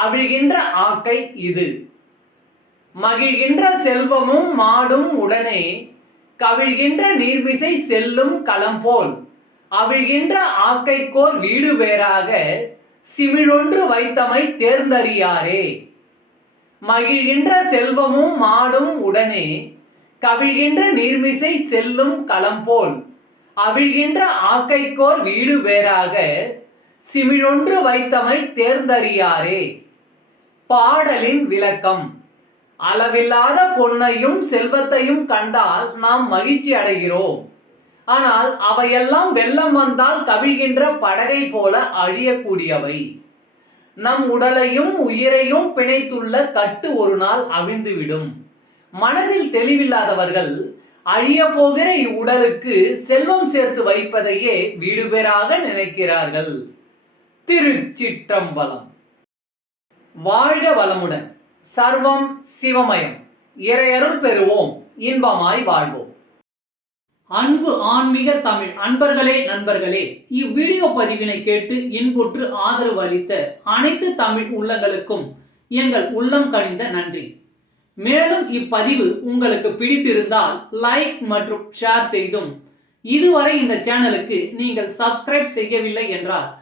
அவிழ்கின்ற ஆக்கை இது. மகிழ்கின்ற செல்வமும் மாடும் உடனே கவிழ்கின்ற நீர்மிசை செல்லும் களம்போல் அவிழ்கின்ற ஆக்கைக்கோர் வீடு வேறாக சிமிழொன்று வைத்தமை தேர்ந்தறியாரே. மகிழ்கின்ற செல்வமும் மாடும் உடனே கவிழ்கின்ற நீர்மிசை செல்லும் களம்போல் அவிழ்கின்ற ஆக்கைக்கோர் வீடு வேறாக சிமிழொன்று வைத்தமை தேர்ந்தறியாரே. பாடலின் விளக்கம். அளவில்லாத பொன்னையும் செல்வத்தையும் கண்டால் நாம் மகிழ்ச்சி அடைகிறோம். ஆனால் அவையெல்லாம் வெள்ளம் வந்தால் கவிழ்கின்ற படகை போல அழியக்கூடியவை. நம் உடலையும் உயிரையும் பிணைத்துள்ள கட்டு ஒரு நாள் அவிழ்ந்துவிடும். மனதில் தெளிவில்லாதவர்கள் அழிய போகிற இவ்வுடலுக்கு செல்வம் சேர்த்து வைப்பதையே வீடு நினைக்கிறார்கள். திருச்சிற்றம்பலம். வாழ்க வளமுடன். சர்வம் சிவமயம். இறையருள் பெறுவோம். இன்பமாய் வாழ்வோம். அன்பு ஆன்மீக தமிழ் அன்பர்களே நண்பர்களே இவ்வீடியோ பதிவினை கேட்டு இன்புற்று ஆதரவு அளித்த அனைத்து தமிழ் உள்ளங்களுக்கும் எங்கள் உள்ளம் கனிந்த நன்றி. மேலும் இப்பதிவு உங்களுக்கு பிடித்திருந்தால் லைக் மற்றும் ஷேர் செய்தும். இதுவரை இந்த சேனலுக்கு நீங்கள் சப்ஸ்கிரைப் செய்யவில்லை என்றால்